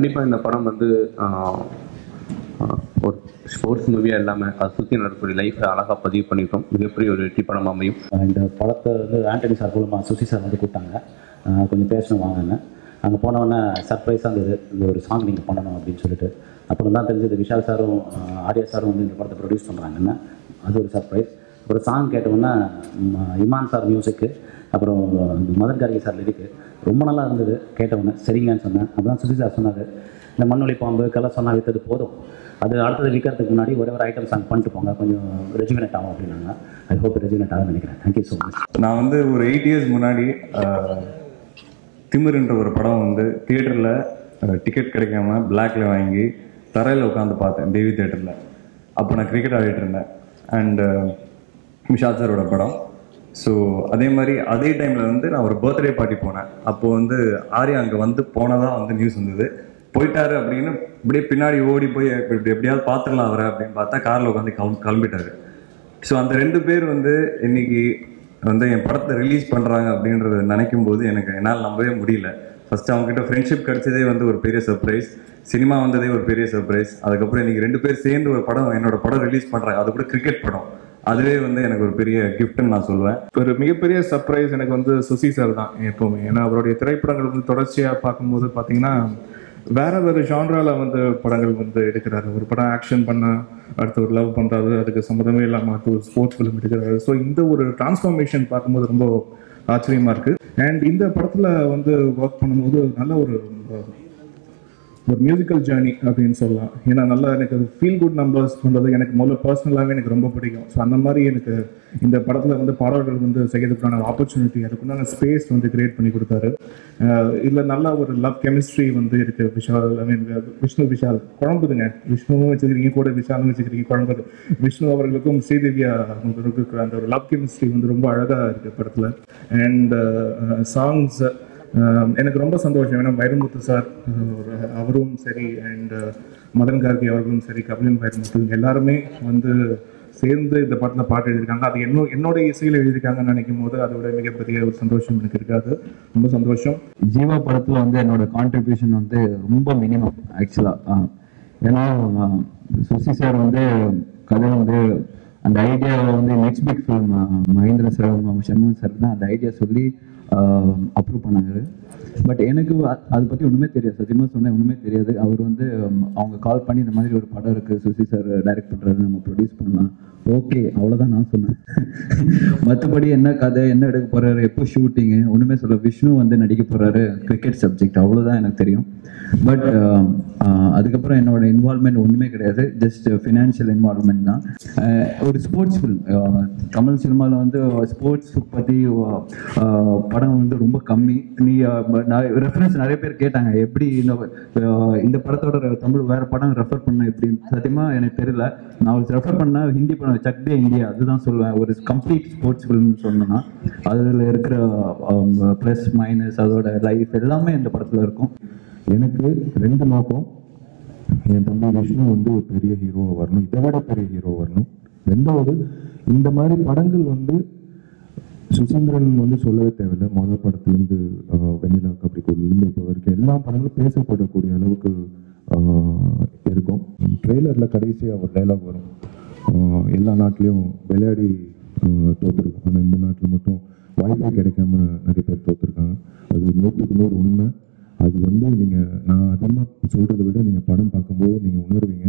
கண்டிப்பாக இந்த படம் வந்து ஒரு ஸ்போர்ட்ஸ் மூவியாக இல்லாமல் அதை சுற்றி நடக்கக்கூடிய லைஃப்பை அழகாக பதிவு பண்ணிட்டோம். மிகப்பெரிய ஒரு வெற்றி படம் அமையும். இந்த படத்தை வந்து ஆண்டனி சார் மூலமாக சுசி சார் வந்து கூப்பிட்டாங்க கொஞ்சம் பேசணும் வாங்கன்னு அங்கே போனவொடனே சர்ப்ரைஸாக இருந்தது. இந்த ஒரு சாங் நீங்கள் பண்ணணும் அப்படின்னு சொல்லிட்டு. அப்புறம் தான் தெரிஞ்சது விஷால் சாரும் ஆர்யா சாரும் வந்து இந்த படத்தை ப்ரொடியூஸ் பண்ணுறாங்கன்னா அது ஒரு சர்ப்ரைஸ் ஒரு சாங் கேட்டவுடனே இமான் சார் மியூசிக்கு அப்புறம் இந்த மதன் கார்கி சார் லிரிக்கு ரொம்ப நல்லா இருந்தது. கேட்டவொன்னே சரிங்கன்னு சொன்னேன். அதான் சுசி சார் சொன்னார். இந்த மண்ணுளி பாம்பு கலர் சொன்னால் விற்றது போதும். அது அடுத்தது விற்கிறதுக்கு முன்னாடி ஒரே ஒரு ஐட்டம் சாங் பண்ணிட்டு போங்க. கொஞ்சம் ரெஜிமினேட் ஆகும் அப்படின்னாங்க. ஐ ஹோப் ரெஜிமினேட் ஆகும் நினைக்கிறேன். தேங்க்யூ ஸோ மச் நான் வந்து ஒரு எயிட் இயர்ஸ் முன்னாடி திமிருன்ற ஒரு படம் வந்து தியேட்டரில் டிக்கெட் கிடைக்காம பிளாக்ல வாங்கி தரையில் உட்காந்து பார்த்தேன். தேவி தேட்டரில் அப்போ நான் கிரிக்கெட் ஆடிட்டு இருந்தேன். அண்டு மிஷாத் சாரோட படம். ஸோ அதே மாதிரி அதே டைமில் வந்து நான் ஒரு பர்த்டே பார்ட்டி போனேன். அப்போது வந்து ஆர்யா அங்கே வந்து போனதாக வந்து நியூஸ் வந்தது. போயிட்டாரு அப்படின்னு இப்படியே பின்னாடி ஓடி போய் இப்படி எப்படியாவது பார்த்துடலாம் அவரை அப்படின்னு பார்த்தா காரில் உட்காந்து கிளம்பி கிளம்பிட்டாரு. ஸோ அந்த ரெண்டு பேர் வந்து இன்னைக்கு வந்து என் படத்தை ரிலீஸ் பண்ணுறாங்க அப்படின்றத நினைக்கும் போது எனக்கு என்னால் நம்பவே முடியல. ஃபர்ஸ்ட் அவங்ககிட்ட ஃப்ரெண்ட்ஷிப் கிடைச்சதே வந்து ஒரு பெரிய சர்ப்ரைஸ் சினிமா வந்ததே ஒரு பெரிய சர்ப்ரைஸ் அதுக்கப்புறம் இன்னைக்கு ரெண்டு பேர் சேர்ந்து ஒரு படம் என்னோட படம் ரிலீஸ் பண்ணுறாங்க அது கூட கிரிக்கெட் படம். அதுவே வந்து எனக்கு ஒரு பெரிய கிஃப்ட்னு நான் சொல்லுவேன் ஒரு மிகப்பெரிய சர்ப்ரைஸ் எனக்கு வந்து சுசி சார் தான் எப்பவுமே. ஏன்னா அவருடைய திரைப்படங்கள் வந்து தொடர்ச்சியாக பார்க்கும்போது பார்த்தீங்கன்னா வேற வேற ஜான்ரால வந்து படங்கள் வந்து எடுக்கிறாரு. ஒரு படம் ஆக்ஷன் பண்ண அடுத்து ஒரு லவ் பண்றாரு. அதுக்கு சம்மந்தமே இல்லாமல் அடுத்து ஒரு ஸ்போர்ட்ஸ் ஃபிலிம் எடுக்கிறாரு. ஸோ இந்த ஒரு டிரான்ஸ்ஃபார்மேஷன் பார்க்கும்போது ரொம்ப ஆச்சரியமா இருக்கு. அண்ட் இந்த படத்துல வந்து ஒர்க் பண்ணும்போது நல்ல ஒரு ஒரு மியூசிக்கல் ஜேர்னி அப்படின்னு சொல்லலாம். ஏன்னா நல்லா எனக்கு ஃபீல் குட் நம்பர்ஸ் பண்ணுறது எனக்கு முதல்ல பர்சனலாகவே எனக்கு ரொம்ப பிடிக்கும். ஸோ அந்த மாதிரி எனக்கு இந்த படத்தில் வந்து பாடல்கள் வந்து செய்யறதுக்கான ஆப்பர்ச்சுனிட்டி அதுக்குண்டான ஸ்பேஸ் வந்து கிரியேட் பண்ணி கொடுத்தாரு. இதில் நல்ல ஒரு லவ் கெமிஸ்ட்ரி வந்து இருக்கு. விஷால் ஐ மீன் விஷ்ணு விஷால். குழம்புதுங்க. விஷ்ணுவும் வச்சுக்கிறீங்க கூட விஷாலும் வச்சுக்கிறீங்க குழம்புது. விஷ்ணு அவர்களுக்கும் ஸ்ரீதேவியா அவங்களுக்கு இருக்கிற அந்த ஒரு லவ் கெமிஸ்ட்ரி வந்து ரொம்ப அழகாக இருக்குது படத்தில். அண்ட் சாங்ஸ் எனக்கு ரொம்ப சந்தோஷம். ஏன்னா வைரமுத்து சார் ஒரு அவரும் சரி அண்ட் மதன் கார்கி அவர்களும் சரி கபிலன் வைரமுத்து எல்லாருமே வந்து சேர்ந்து இந்த படத்தில் பாட்டு எழுதியிருக்காங்க. அது என்ன என்னோட இசையில் எழுதியிருக்காங்கன்னு நினைக்கும் போது அதோட மிகப்பெரிய ஒரு சந்தோஷம் எனக்கு இருக்காது. ரொம்ப சந்தோஷம். ஜீவா படத்தில் வந்து என்னோட கான்ட்ரிபியூஷன் வந்து ரொம்ப மினிமம் ஆக்சுவலாக ஏன்னா சுசி சார் வந்து கதை வந்து அந்த ஐடியாவை வந்து next big film Mahendra sir Shanmugam sir தான் அந்த ஐடியா சொல்லி அப்ரூவ் பண்ணாரு. பட் எனக்கு அதை பற்றி ஒன்றுமே தெரியாது. சத்தியமாக சொன்னேன் ஒன்றுமே தெரியாது. அவர் வந்து அவங்க கால் பண்ணி இந்த மாதிரி ஒரு படம் இருக்குது சுசி சார் டைரக்ட் பண்ணுறாரு நம்ம ப்ரொடியூஸ் பண்ணலாம். ஓகே அவ்வளோதான் நான் சொன்னேன். மற்றபடி என்ன கதை என்ன எடுக்க போகிறாரு எப்போ ஷூட்டிங்கு ஒன்றுமே சொல்ல விஷ்ணு வந்து நடிக்க போகிறாரு கிரிக்கெட் சப்ஜெக்ட் அவ்வளோதான் எனக்கு தெரியும். பட் அதுக்கப்புறம் என்னோட இன்வால்மெண்ட் ஒன்றுமே கிடையாது. ஜஸ்ட் ஃபினான்ஷியல் இன்வால்மெண்ட் தான். ஒரு ஸ்போர்ட்ஸ் ஃபிலிம் தமிழ் சினிமாவில் வந்து ஸ்போர்ட்ஸ் பற்றி படம் வந்து ரொம்ப கம்மி. நீ ரெஃபரன்ஸ் நிறைய பேர் கேட்டாங்க. எப்படி இந்த இந்த படத்தோட தமிழ் வேற படம் ரெஃபர் பண்ண எப்படின்னு. சத்தியமா எனக்கு தெரியல. நான் ரெஃபர் பண்ண ஹிந்தி படம் சக் டே இந்தியா அதுதான் சொல்லுவேன். ஒரு கம்ப்ளீட் ஸ்போர்ட்ஸ் ஃபிலிம்னு சொன்னேன்னா அதில் இருக்கிற ப்ளஸ் மைனஸ் அதோட லைஃப் எல்லாமே இந்த படத்தில் இருக்கும். எனக்கு ரெண்டு நோக்கம் என் தம்பி விஷ்ணு வந்து ஒரு பெரிய ஹீரோவாக வரணும். இதை விட பெரிய ஹீரோ வரணும். ரெண்டாவது இந்த மாதிரி படங்கள் வந்து சுசீந்திரன் வந்து சொல்லவே தேவையில்லை. முதல் படத்துலேருந்து வெண்ணிலா கபடிக்குள்ளேருந்து இப்போ வரைக்கும் எல்லா படங்களும் பேசப்படக்கூடிய அளவுக்கு இருக்கும். ட்ரெய்லரில் கடைசியாக ஒரு டைலாக் வரும். எல்லா நாட்டிலையும் விளையாடி ஆஹ், ஆனால் இந்த நாட்டில் மட்டும் வாய்ப்பே கிடைக்காம நிறைய பேர் தோத்துருக்காங்க. அது நூற்றுக்கு நூறு உண்மை. அது வந்து நீங்கள் நான் அதிகமாக சொல்கிறத விட நீங்கள் படம் பார்க்கும்போது நீங்கள் உணர்வீங்க.